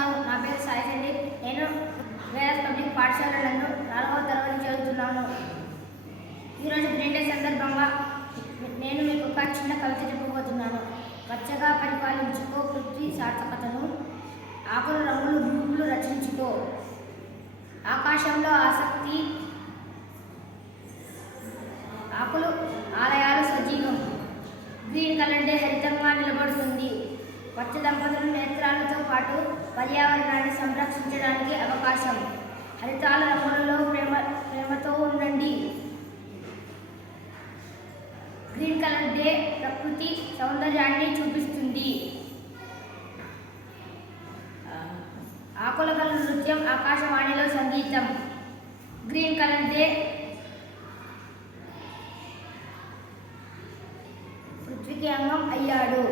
నమస్కారం. నా పేరు సాయి సందీప్. నేను వేదాస్ పబ్లిక్ పాఠశాలలో 4వ తరగతి చదువుతున్నాను. ఈరోజు గ్రీన్ డే సందర్భంగా నేను మీకు ఒక చిన్న కవిత చెప్పబోతున్నాను. పచ్చగా పరిపాలించుకో పృథ్వీ సార్థకతను, ఆకుల రంగులు గ్రూపులు రచించుకో, ఆకాశంలో ఆసక్తి ఆకులు ఆలయాలు సజీవం, గ్రీన్ కలర్ డే హరితంగా నిలబడుతుంది. పచ్చ దంపతుల నేత్రాలతో పాటు పర్యావరణాన్ని సంరక్షించడానికి అవకాశం. హరితాల రంగులలో ప్రేమతో ఉండండి. గ్రీన్ కలర్ డే ప్రకృతి సౌందర్యాన్ని చూపిస్తుంది. ఆకుల కలర్ నృత్యం, ఆకాశవాణిలో సంగీతం. గ్రీన్ కలర్ డే పృథ్వీకి అంగం అయ్యాడు.